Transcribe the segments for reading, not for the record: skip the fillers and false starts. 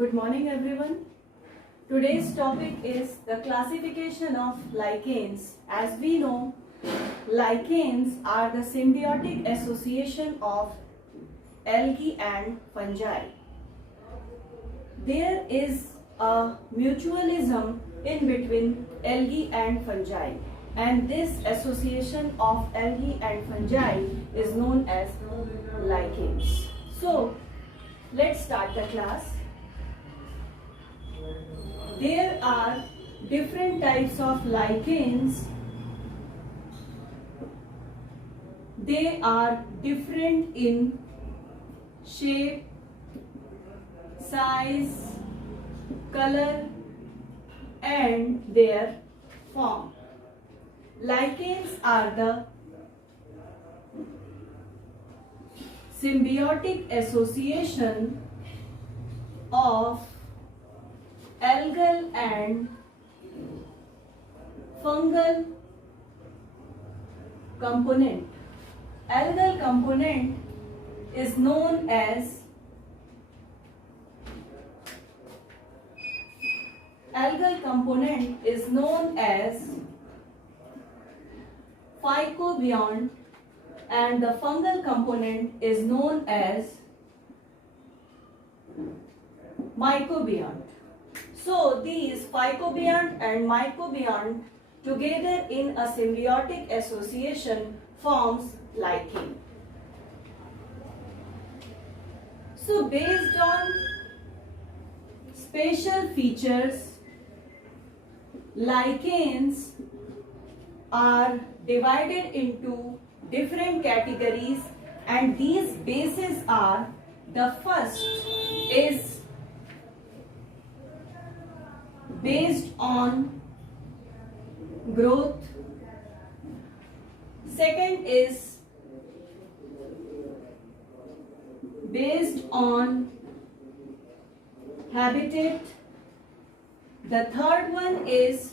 Good morning everyone. Today's topic is the classification of lichens. As we know, lichens are the symbiotic association of algae and fungi. There is a mutualism in between algae and fungi, and this association of algae and fungi is known as lichens. So, let's start the class. There are different types of lichens. They are different in shape, size, color, and their form. Lichens are the symbiotic association of algal and fungal component. Algal component is known as phycobiont, and the fungal component is known as mycobiont. So these phycobiont and mycobiont together in a symbiotic association forms lichen. So based on spatial features, lichens are divided into different categories, and these bases are: the first is based on growth, second is based on habitat, the third one is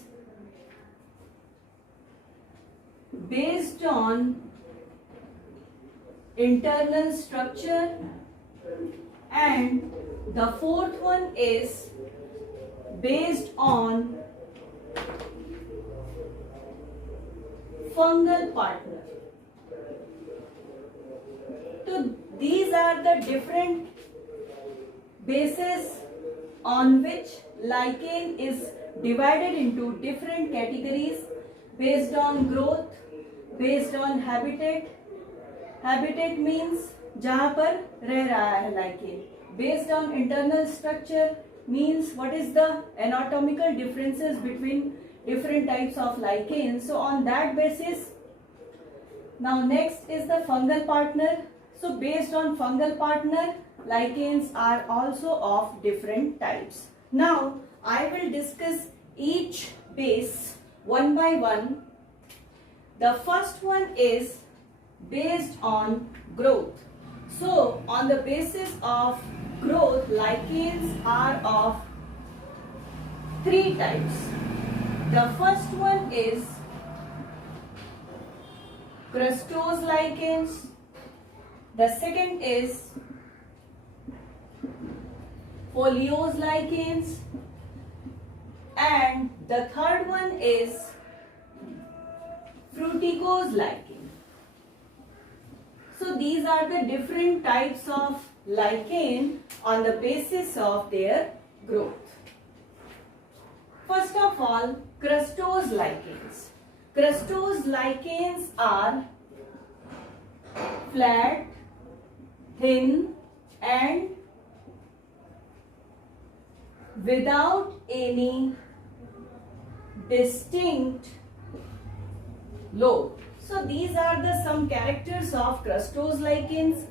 based on internal structure, and the fourth one is based on fungal partner. So these are the different bases on which lichen is divided into different categories: based on growth, based on habitat. Habitat means जहाँ पर रह रहा है lichen. Based on internal structure means what is the anatomical differences between different types of lichens. So on that basis, now next is the fungal partner. So based on fungal partner, lichens are also of different types. Now I will discuss each base one by one. The first one is based on growth. So on the basis of growth, lichens are of three types. The first one is crustose lichens. The second is foliose lichens, and the third one is fruticose lichen. So these are the different types of lichen on the basis of their growth. First of all, crustose lichens. Crustose lichens are flat, thin, and without any distinct lobe. So these are the some characters of crustose lichens,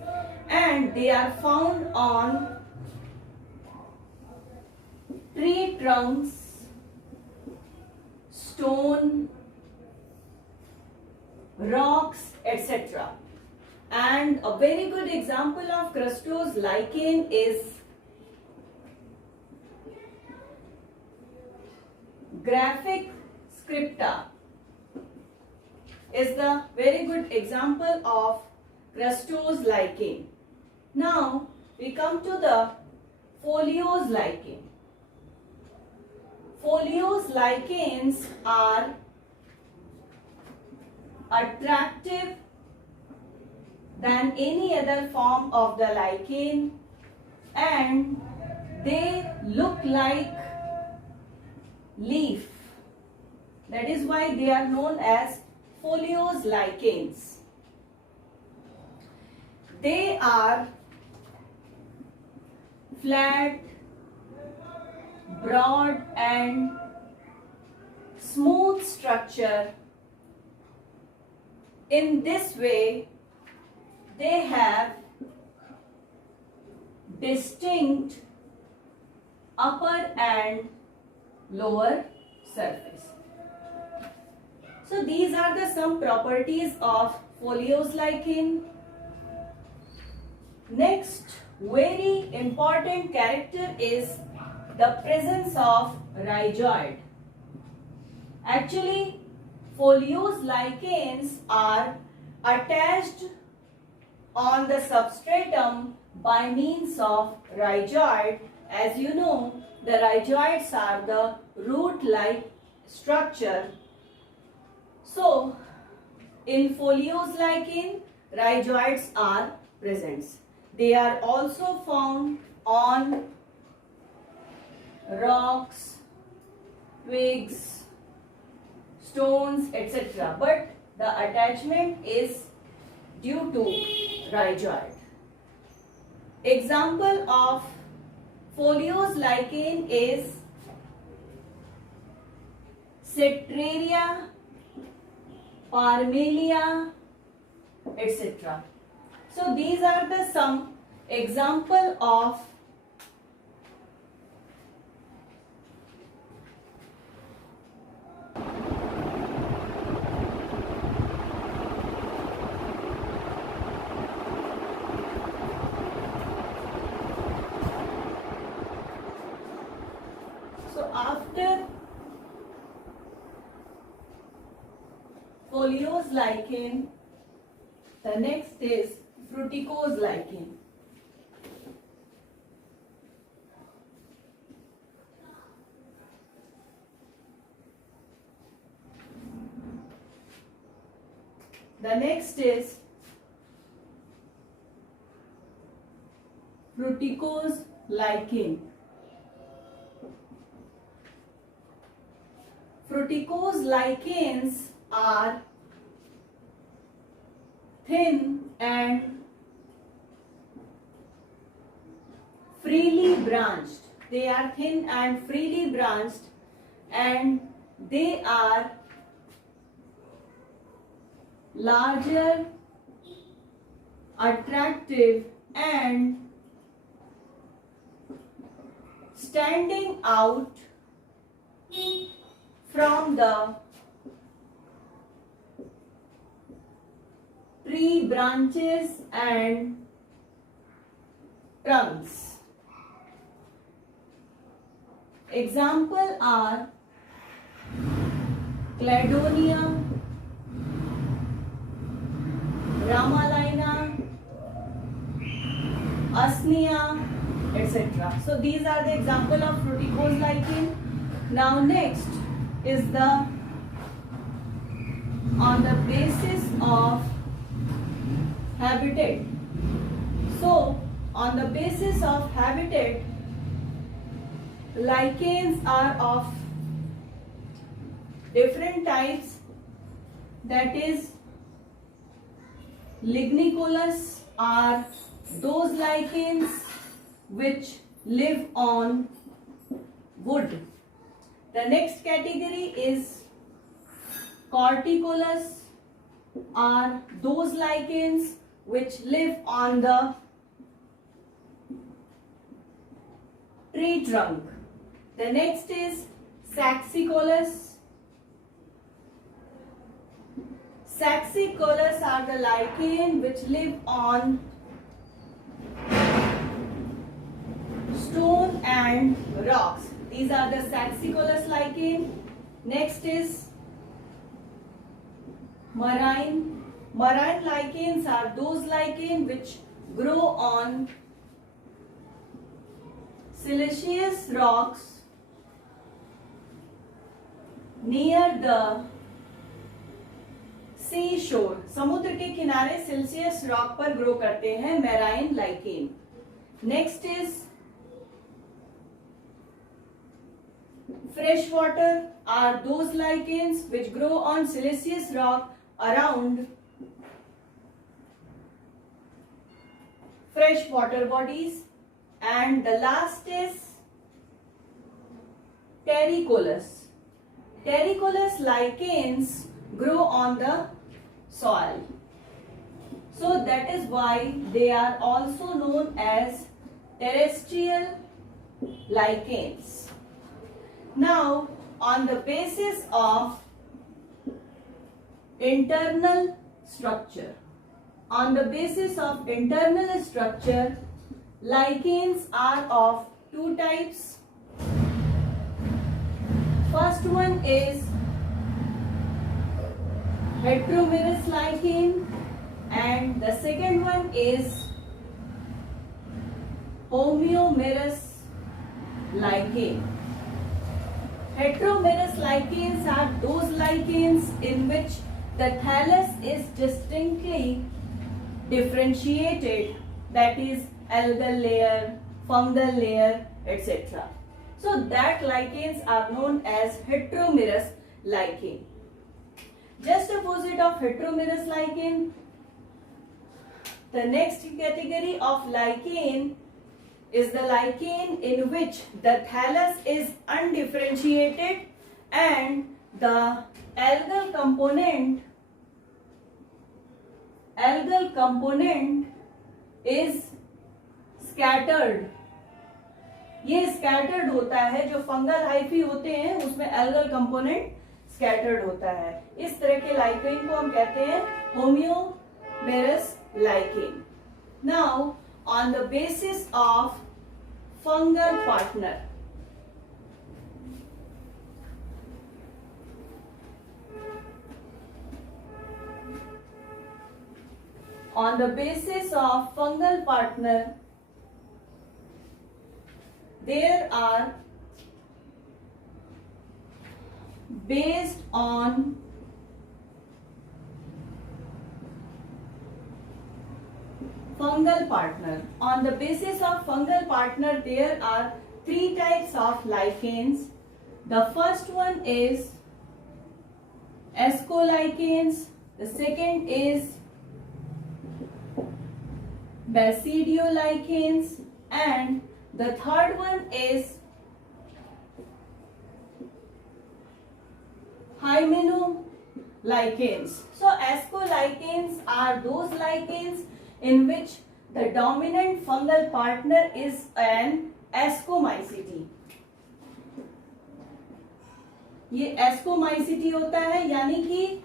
and they are found on tree trunks, stone, rocks, etc. And a very good example of crustose lichen is graphic scripta. Is the very good example of crustose lichen. Now we come to the Foliose lichen. Foliose lichens are attractive than any other form of the lichen, and they look like leaf. That is why they are known as foliose lichens. They are flat, broad and smooth structure. In this way, they have distinct upper and lower surface. So these are the some properties of foliose lichen. Next, very important character is the presence of rhizoid. Actually, foliose lichens are attached on the substratum by means of rhizoid. As you know, the rhizoids are the root-like structure. So, in foliose lichen, rhizoids are present. They are also found on rocks, twigs, stones, etc. But the attachment is due to rhizoid. Example of foliose lichen is Cetraria, Parmelia, etc. So these are the some example of after foliose lichen, the next is fruticose lichen. The next is fruticose lichen. Fruticose lichens are thin and freely branched. They are thin and freely branched, and they are larger, attractive and standing out from the tree branches and trunks. Example are Cladonia, Ramalina, Usnea, etc. So these are the example of fruticose lichen. Now next is the on the basis of habitat. So on the basis of habitat, lichens are of different types, that is lignicolous are those lichens which live on wood. The next category is corticolous are those lichens which live on the tree trunk. The next is saxicolous. Saxicolous are the lichen which live on stone and rocks. These are the saxicolous lichen. Next is marine. Marine lichens are those lichens which grow on siliceous rocks near the सी शोर, समुद्र के किनारे siliceous rock पर grow करते हैं marine lichen. Next is fresh water are those lichens which grow on siliceous rock around fresh water bodies. And the last is terricolous. Terricolous lichens grow on the soil. So that is why they are also known as terrestrial lichens. Now, on the basis of internal structure, lichens are of two types. First one is heteromerous lichen and the second one is homomerous lichen. Heteromerous lichens are those lichens in which the thallus is distinctly differentiated, that is algal layer, fungal layer, etc. So that lichens are known as heteromerous lichen. Just opposite of heteromerous lichen, the next category of lichen is the lichen in which the thallus is undifferentiated and the algal component is scattered. ये scattered होता है, जो fungal hyphae होते हैं उसमें algal component scattered होता है. इस तरह के lichen को हम कहते हैं homomerous lichen. Now, on the basis of fungal partner, there are based on fungal partner. On the basis of fungal partner, there are three types of lichens. The first one is ascolichens. The second is basidiolichens, and the third one is hymenoლიchens. So ascolichens are those lichens in which the dominant fungal partner is an ascomycete. ये ascomycete होता है, यानी कि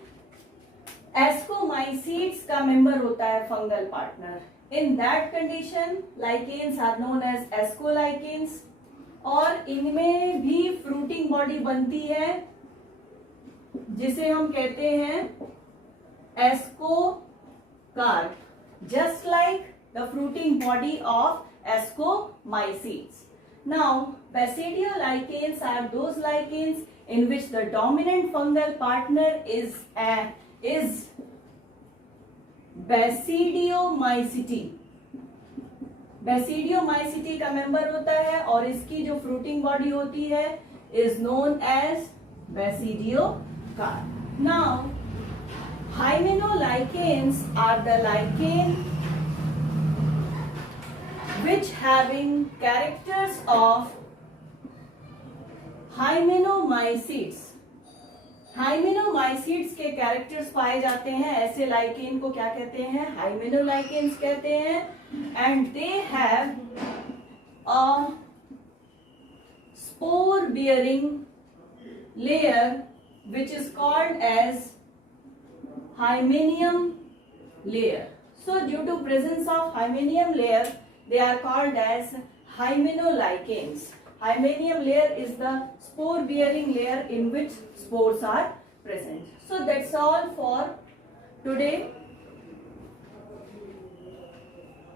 ascomycetes का member होता है fungal partner. In that condition, lichens are known as ascolichens. और इनमें भी fruiting body बनती है जिसे हम कहते हैं ascocarp, just like the fruiting body of ascomycetes. Now, basidiolichens are those lichens in which the dominant fungal partner is basidiomycete. Basidiomycete का मेंबर होता है और इसकी जो fruiting body होती है is known as basidiocarp. Now, hymenoლიchens are the lichen which having characters of hymenomycetes. हाइमेनोमाइसीट्स के characters पाए जाते हैं, ऐसे लाइकेन को क्या कहते हैं? हाइमेनोलाइकेन्स कहते हैं. And they have a spore bearing layer which is called as hymenium layer. So due to presence of hymenium layer, they are called as hymenolichens. Hymenium layer is the spore bearing layer in which spores are present. So that's all for today.